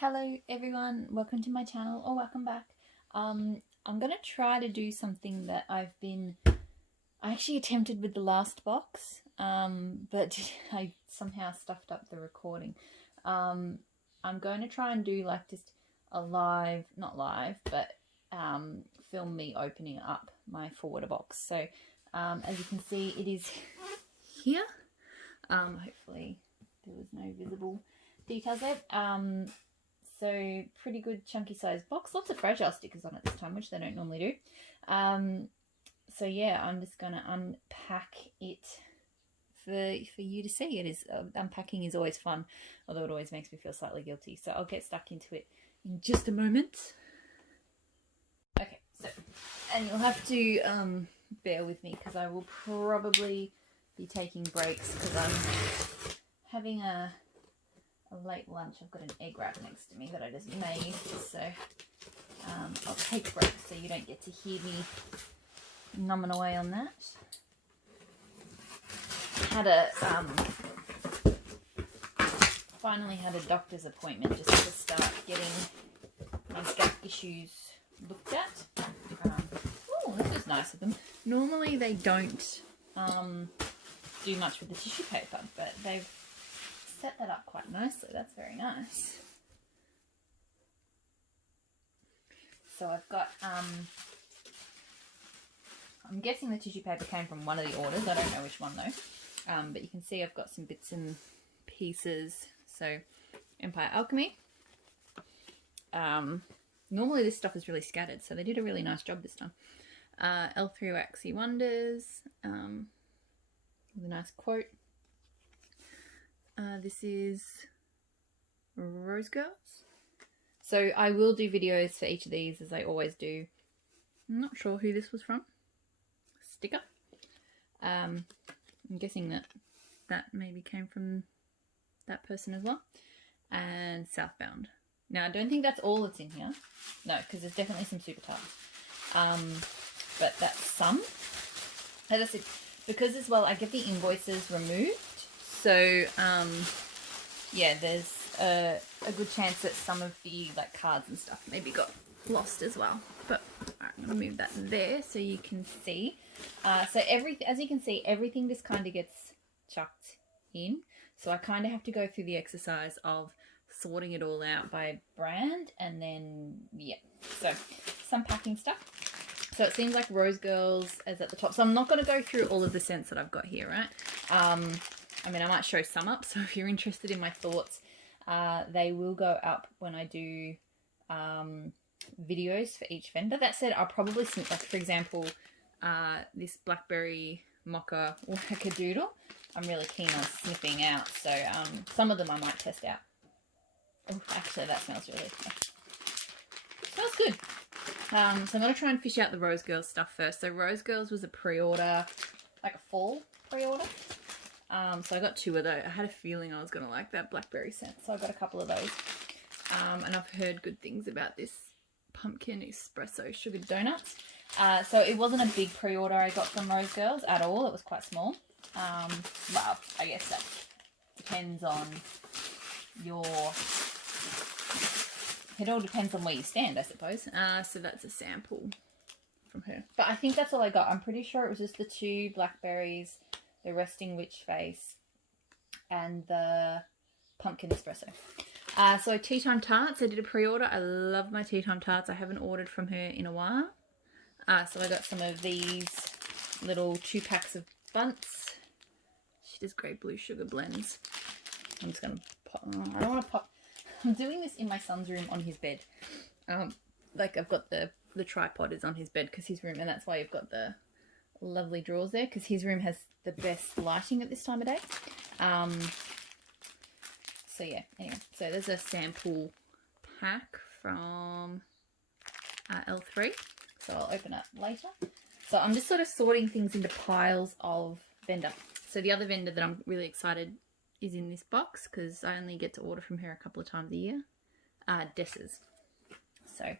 Hello everyone, welcome to my channel, or welcome back. I'm going to try to do something that I actually attempted with the last box, but I somehow stuffed up the recording. I'm going to try and do like just a live, not live, but film me opening up my forwarder box. So as you can see, it is here. Hopefully there was no visible details there. So pretty good chunky sized box. Lots of fragile stickers on it this time, which they don't normally do. So yeah, I'm just going to unpack it for you to see. It is unpacking is always fun, although it always makes me feel slightly guilty. So I'll get stuck into it in just a moment. Okay, so, and you'll have to bear with me because I will probably be taking breaks because I'm having a late lunch. I've got an egg wrap next to me that I just made, so I'll take breaks so you don't get to hear me numbing away on that. Had a finally had a doctor's appointment just to start getting my gut issues looked at. Oh, this is nice of them. Normally they don't do much with the tissue paper, but they've set that up quite nicely. That's very nice. So I've got, I'm guessing the tissue paper came from one of the orders. I don't know which one though. But you can see I've got some bits and pieces. So Empire Alchemy. Normally this stuff is really scattered, so they did a really nice job this time. L3 Waxy Wonders, with a nice quote. This is Rose Girls. So I will do videos for each of these as I always do. I'm not sure who this was from. Sticker. I'm guessing that maybe came from that person as well. And Southbound. Now I don't think that's all that's in here. No, because there's definitely some super tarts. But that's some. As I said, because as well I get the invoices removed. So, yeah, there's a good chance that some of the like cards and stuff maybe got lost as well. But alright, I'm going to move that there so you can see. So as you can see, everything just kind of gets chucked in. So I kind of have to go through the exercise of sorting it all out by brand, and then, yeah. So, some packing stuff. So it seems like Rose Girls is at the top. So I'm not going to go through all of the scents that I've got here, right? I mean, I might show some up, so if you're interested in my thoughts, they will go up when I do videos for each vendor. That said, I'll probably snip, like, for example, this Blackberry Mocha Wackadoodle. I'm really keen on sniffing out, so some of them I might test out. Oh, actually, that smells really good. Smells good. So I'm going to try and fish out the Rose Girls stuff first. So Rose Girls was a pre-order, like a fall pre-order. So I got two of those. I had a feeling I was going to like that blackberry scent, so I got a couple of those. And I've heard good things about this pumpkin espresso sugared donuts. So it wasn't a big pre-order I got from Rose Girls at all. It was quite small. Well, I guess that depends on your... It all depends on where you stand, I suppose. So that's a sample from her. But I think that's all I got. I'm pretty sure it was just the two blackberries, the resting witch face, and the pumpkin espresso. So tea time tarts, I did a pre-order. I love my tea time tarts. I haven't ordered from her in a while. So I got some of these little 2 packs of bunts. She does great blue sugar blends. I'm just going to pop, I don't want to pop. I'm doing this in my son's room on his bed. Like I've got the tripod is on his bed because his room, and that's why you've got the lovely drawers there, because his room has the best lighting at this time of day. So yeah, anyway, so there's a sample pack from L3, so I'll open it later. So I'm just sort of sorting things into piles of vendor. So the other vendor that I'm really excited is in this box because I only get to order from her a couple of times a year. Desses. So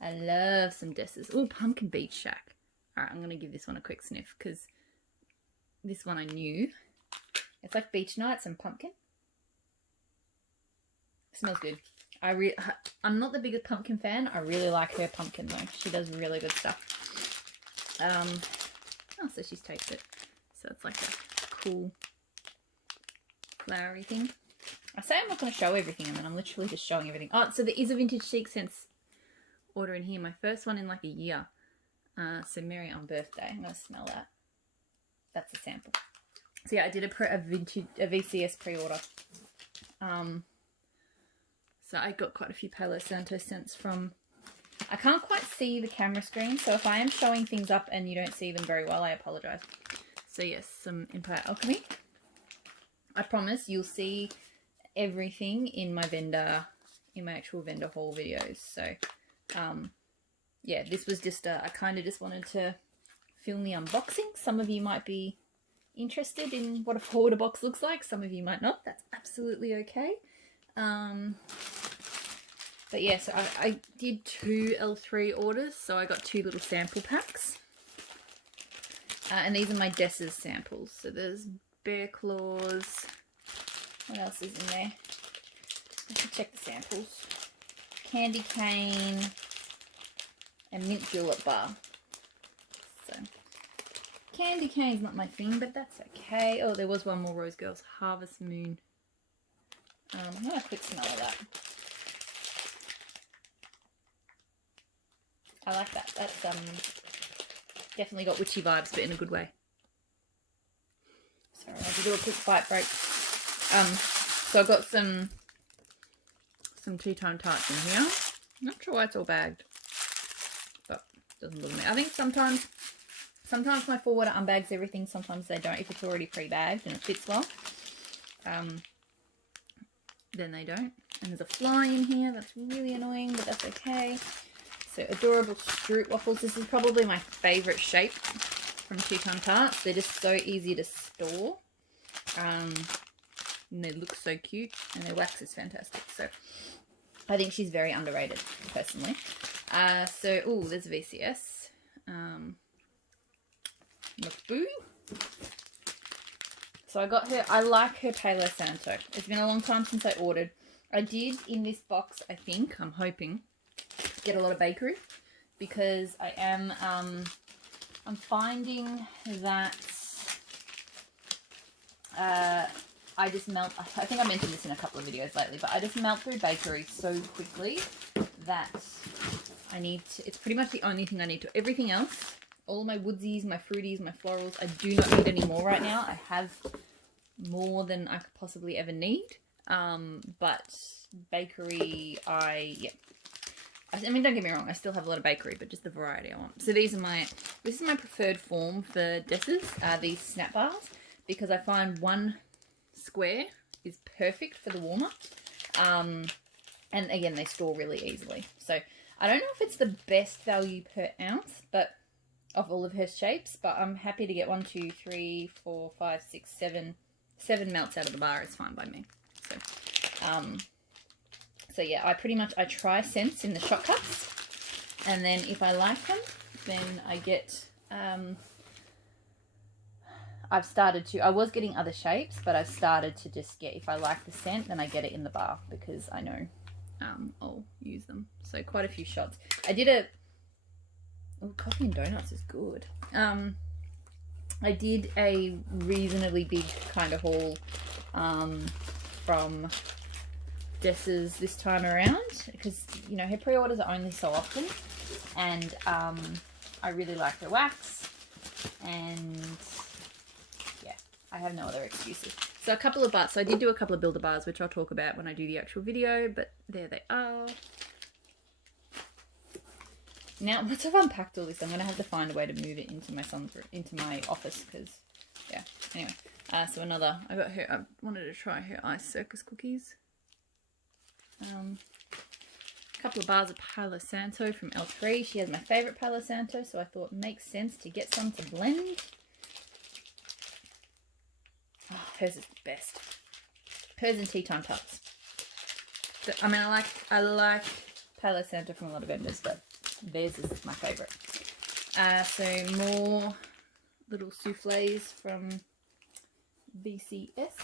I love some Desses. Oh, Pumpkin Beach Shack. Alright, I'm going to give this one a quick sniff because this one I knew. It's like beach nights and pumpkin. Smells good. I'm not the biggest pumpkin fan. I really like her pumpkin though. She does really good stuff. Oh, so she's taped it. So it's like a cool flowery thing. I say I'm not going to show everything, and then I'm literally just showing everything. Oh, so there is a vintage chic scents order in here. My first one in like a year. So Mary on birthday. I'm going to smell that. That's a sample. So yeah, I did a VCS pre-order. So I got quite a few Palo Santo scents from... I can't quite see the camera screen, so if I am showing things up and you don't see them very well, I apologise. So yes, some Empire Alchemy. I promise you'll see everything in my actual vendor haul videos. So yeah, this was just I kind of just wanted to film the unboxing. Some of you might be interested in what a forwarder box looks like, some of you might not. That's absolutely okay. But yeah, so I did 2 L3 orders, so I got 2 little sample packs. And these are my Dessa's samples. So there's Bear Claws. What else is in there? Let's check the samples. Candy Cane and Mint Julep Bar. So Candy Cane's not my thing, but that's okay. Oh, there was one more Rose Girls. Harvest Moon. I'm going to quick smell of that. I like that. That's definitely got witchy vibes, but in a good way. Sorry, I'll do a quick bite break. So I've got some two-tone tarts in here. I'm not sure why it's all bagged, but it doesn't bother me. I think sometimes my forwarder unbags everything, sometimes they don't. If it's already pre-bagged and it fits well, then they don't. And there's a fly in here. That's really annoying, but that's okay. So adorable Stroop waffles. This is probably my favourite shape from Two-Tone Tarts. They're just so easy to store. And they look so cute. And their wax is fantastic. So I think she's very underrated, personally. So, oh, there's VCS. Boo. So I got her, I like her Palo Santo. It's been a long time since I ordered. I did in this box, I think, I'm hoping, get a lot of bakery, because I am I'm finding that I just melt, I think I mentioned this in a couple of videos lately, but I just melt through bakery so quickly that I need to, it's pretty much the only thing I need to, everything else, all my woodsies, my fruities, my florals, I do not need any more right now. I have more than I could possibly ever need, but bakery, yeah. I mean, don't get me wrong, I still have a lot of bakery, but just the variety I want. So these are this is my preferred form for Dessa's, these snap bars, because I find one square is perfect for the warmer. And again, they store really easily. So I don't know if it's the best value per ounce, but of all of her shapes, but I'm happy to get 1, 2, 3, 4, 5, 6, 7. 7 melts out of the bar is fine by me. So yeah, I try scents in the shot cups, and then if I like them, then I get, I was getting other shapes, but I've started to just get, if I like the scent, then I get it in the bar, because I know I'll use them. So quite a few shots. I did coffee and donuts is good. I did a reasonably big kind of haul from Dessa's this time around, because, you know, her pre-orders are only so often, and I really like her wax, and yeah, I have no other excuses. So a couple of bars. So I did do a couple of builder bars, which I'll talk about when I do the actual video, but there they are. Now, once I've unpacked all this, I'm going to have to find a way to move it into my office, because, yeah, anyway. So another, I wanted to try her Ice Circus cookies. A couple of bars of Palo Santo from L3. She has my favourite Palo Santo, so I thought it makes sense to get some to blend. Oh, hers is the best. Hers and Tea Time Tarts. I mean, I like Palo Santo from a lot of vendors, but theirs is my favourite. So more little souffles from VCS.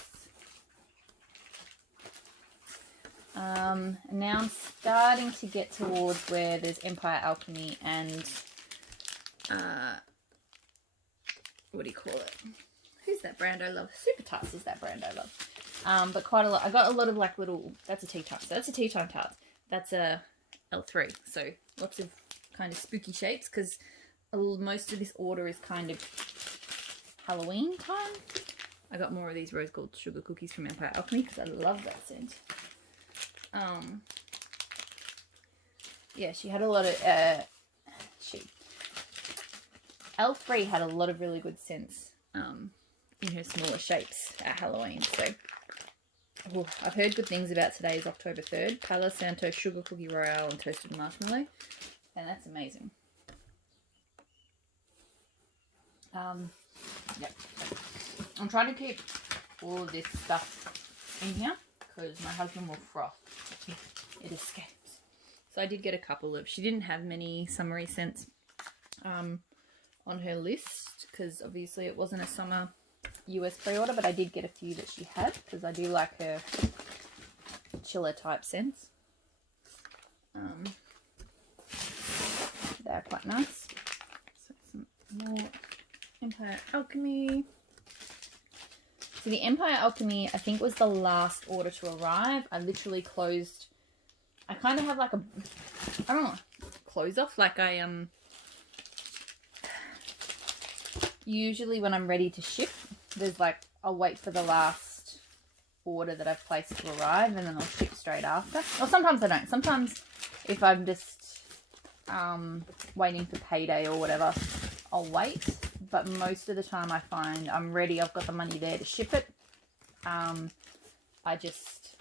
And now I'm starting to get towards where there's Empire Alchemy and what do you call it? Who's that brand I love? Super Tarts is that brand I love. But quite a lot. I got a lot of like little. That's a tea tart. So that's a tea time tart. That's a L3. So lots of kind of spooky shapes because most of this order is kind of Halloween time. I got more of these rose gold sugar cookies from Empire Alchemy because I love that scent. Yeah, she had a lot of L3 had a lot of really good scents in her smaller shapes at Halloween. So I've heard good things about today's October 3rd. Palo Santo Sugar Cookie Royale and Toasted Marshmallow. And that's amazing. Yep. I'm trying to keep all of this stuff in here because my husband will froth if it escapes. So I did get a couple of, she didn't have many summery scents on her list because obviously it wasn't a summer US pre-order, but I did get a few that she had because I do like her chiller type scents. They're quite nice. So some more Empire Alchemy. So the Empire Alchemy, I think, was the last order to arrive. I literally closed. I kind of have like a, I don't know, close off. Like I usually when I'm ready to ship, there's like, I'll wait for the last order that I've placed to arrive and then I'll ship straight after. Or sometimes I don't. Sometimes if I'm just waiting for payday or whatever, I'll wait. But most of the time I find I'm ready, I've got the money there to ship it. Oh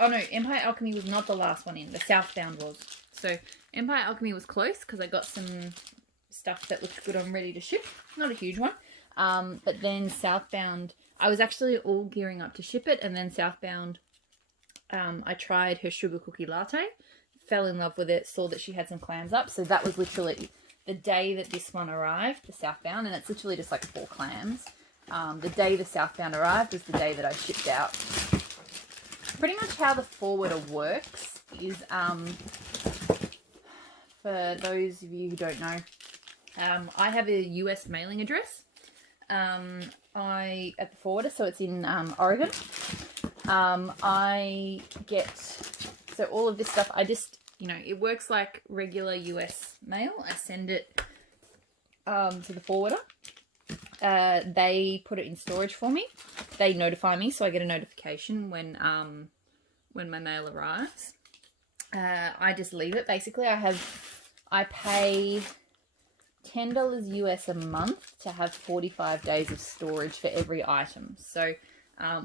no, Empire Alchemy was not the last one in. The Southbound was. So Empire Alchemy was close because I got some stuff that looked good on ready to ship. Not a huge one. But then Southbound, I was actually all gearing up to ship it. And then Southbound, I tried her sugar cookie latte. Fell in love with it. Saw that she had some clams up. So that was literally the day that this one arrived, the Southbound. And it's literally just like 4 clams. The day the Southbound arrived was the day that I shipped out. Pretty much how the forwarder works is, for those of you who don't know, I have a US mailing address at the forwarder, so it's in Oregon. I get, so all of this stuff, I just, you know, it works like regular US mail. I send it to the forwarder. They put it in storage for me. They notify me, so I get a notification when my mail arrives. I just leave it. Basically, I pay $10 US a month to have 45 days of storage for every item. So,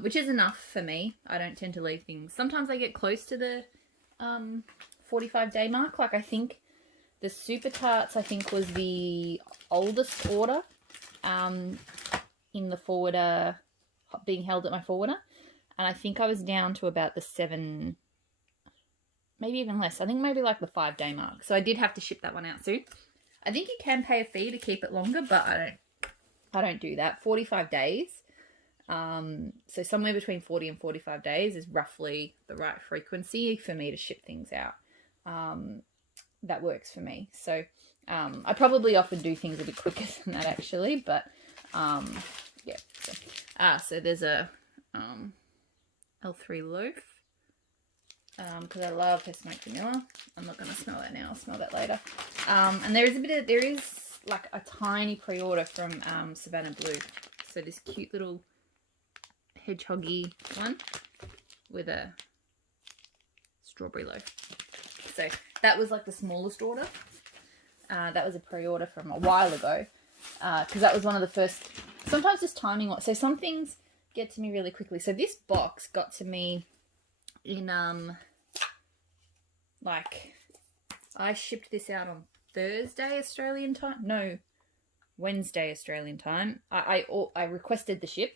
which is enough for me. I don't tend to leave things. Sometimes I get close to the 45-day mark. Like I think the Super Tarts, I think, was the oldest order in the forwarder, being held at my forwarder. And I think I was down to about the 7, maybe even less. I think maybe like the 5-day mark. So I did have to ship that one out soon. I think you can pay a fee to keep it longer, but I don't do that. 45 days. So somewhere between 40 and 45 days is roughly the right frequency for me to ship things out. That works for me. So I probably often do things a bit quicker than that actually, but yeah. So there's a L3 loaf because I love her smoked vanilla. I'm not going to smell that now. I'll smell that later. And there is like a tiny pre-order from Savannah Blue. So this cute little hedgehoggy one with a strawberry loaf. So that was like the smallest order. That was a pre-order from a while ago because that was one of the first. Sometimes just timing. So some things get to me really quickly. So this box got to me in like I shipped this out on Thursday Australian time. No, Wednesday Australian time. I requested the ship.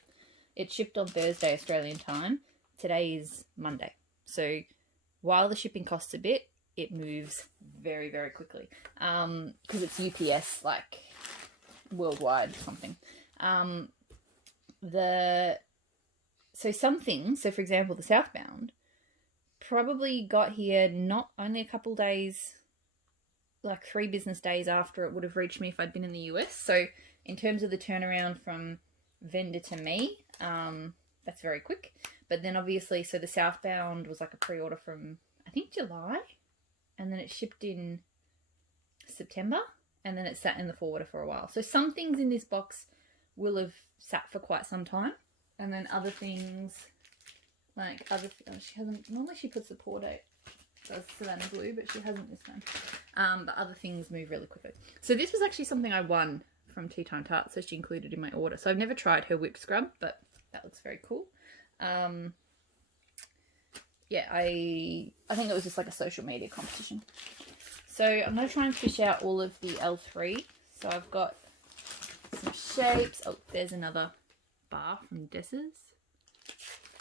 It shipped on Thursday Australian time. Today is Monday. So while the shipping costs a bit, it moves very, very quickly. Because it's UPS, like worldwide or something. So some things, so for example, the Southbound, probably got here not only a couple days, like 3 business days after it would have reached me if I'd been in the US. So in terms of the turnaround from vendor to me, that's very quick. But then obviously, so the southbound was like a pre-order from, I think, July, and then it shipped in September, and then it sat in the forwarder for a while. So some things in this box will have sat for quite some time, and then other things, like she hasn't, normally she puts the pour date, does Savannah Blue, but she hasn't this time. But other things move really quickly. So this was actually something I won from Tea Time Tart, so she included in my order. So I've never tried her whip scrub, but that looks very cool. Yeah, I think it was just like a social media competition. So I'm going to try and fish out all of the L3. So I've got some shapes. Oh, there's another bar from Dess's.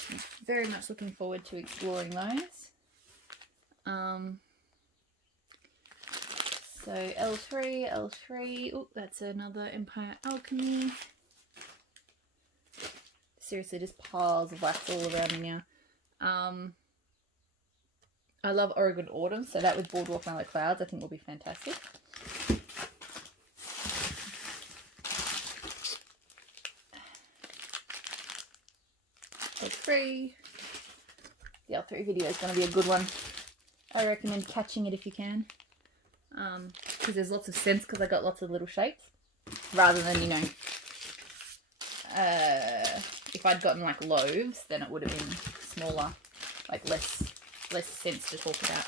I'm very much looking forward to exploring those. So L3. Oh, that's another Empire Alchemy. Seriously, just piles of wax all around me now. I love Oregon Autumn, so that with Boardwalk Mellow Clouds I think will be fantastic. L3. The L3 video is going to be a good one. I recommend catching it if you can. Because there's lots of scents, because I got lots of little shapes. Rather than, you know, if I'd gotten like loaves, then it would have been smaller, like less sense to talk about.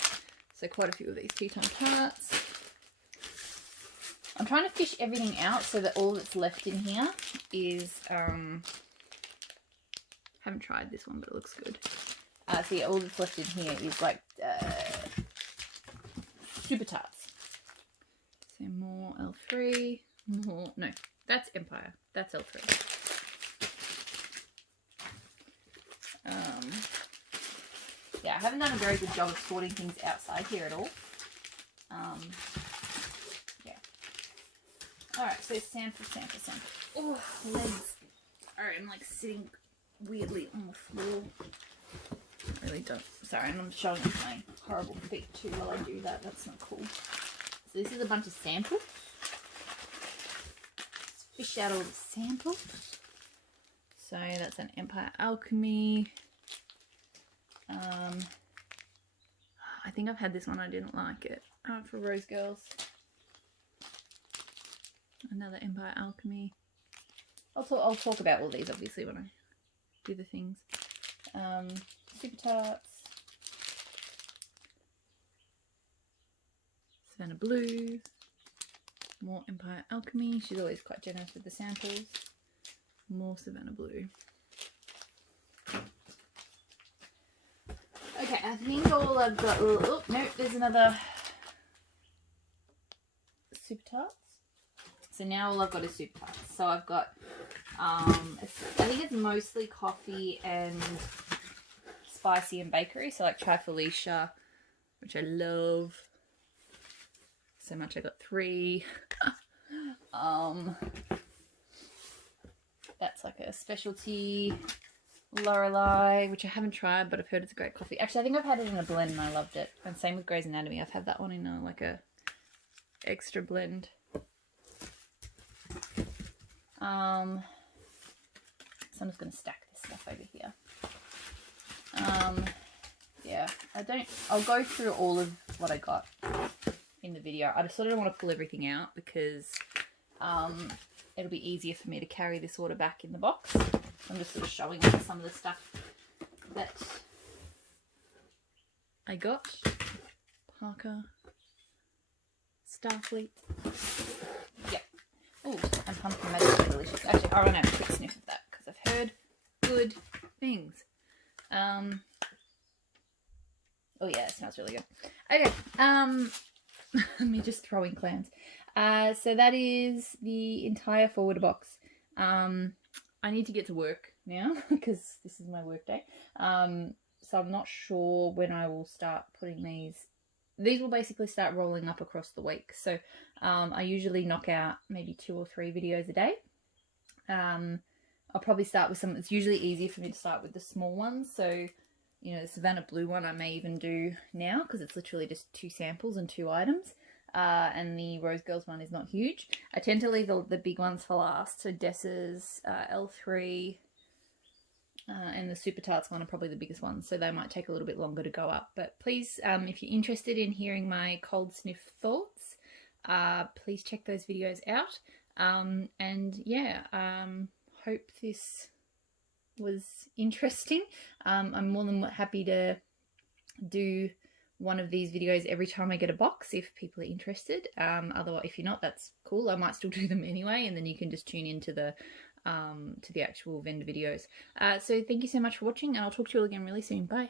So quite a few of these Tea Time Tarts. I'm trying to fish everything out so that all that's left in here is, haven't tried this one, but it looks good. So yeah, all that's left in here is like super tarts. So more L3, more, no, that's Empire, that's L3. Yeah, I haven't done a very good job of sorting things outside here at all. Yeah. Alright, so sample. Oh, legs. Alright, I'm like sitting weirdly on the floor. I really don't. Sorry, I'm showing off my horrible feet too while I do that. That's not cool. So this is a bunch of samples. Let's fish out all the samples. So that's an Empire Alchemy. I think I've had this one, I didn't like it. For Rose Girls. Another Empire Alchemy. I'll talk about all these obviously when I do the things. Super Tarts. Savannah Blue. More Empire Alchemy. She's always quite generous with the samples. More Savannah Blue. Okay, I think all I've got... Oh, no, there's another Super Tarts. So now all I've got is Super Tarts. So I've got, I think it's mostly coffee and spicy and bakery. So like Trifelicia, which I love so much. I got 3. That's like a specialty Lorelei, which I haven't tried, but I've heard it's a great coffee. Actually, I think I've had it in a blend and I loved it. And same with Grey's Anatomy. I've had that one in a, like a extra blend. So I'm just going to stack this stuff over here. Yeah, I'll go through all of what I got in the video. I just sort of don't want to pull everything out because it'll be easier for me to carry this order back in the box. I'm just sort of showing off some of the stuff that I got. Parker, Starfleet. Yep. Oh, and pumpkin magic are delicious. Actually, I want to have a quick sniff of that because I've heard good things. Oh yeah, it smells really good. Okay, me just throwing clams. So that is the entire forward box. I need to get to work now because this is my work day. So I'm not sure when I will start putting these. These will basically start rolling up across the week. So I usually knock out maybe 2 or 3 videos a day. I'll probably start with some. It's usually easier for me to start with the small ones. So, you know, the Savannah Blue one I may even do now because it's literally just 2 samples and 2 items. And the Rose Girls one is not huge. I tend to leave the big ones for last. So Dessa's L3 and the Super Tarts one are probably the biggest ones. So they might take a little bit longer to go up. But please, if you're interested in hearing my cold sniff thoughts, please check those videos out. And yeah, hope this was interesting. I'm more than happy to do one of these videos every time I get a box if people are interested. Otherwise, if you're not, that's cool. I might still do them anyway, and then you can just tune into the actual vendor videos. So thank you so much for watching, and I'll talk to you all again really soon. Bye.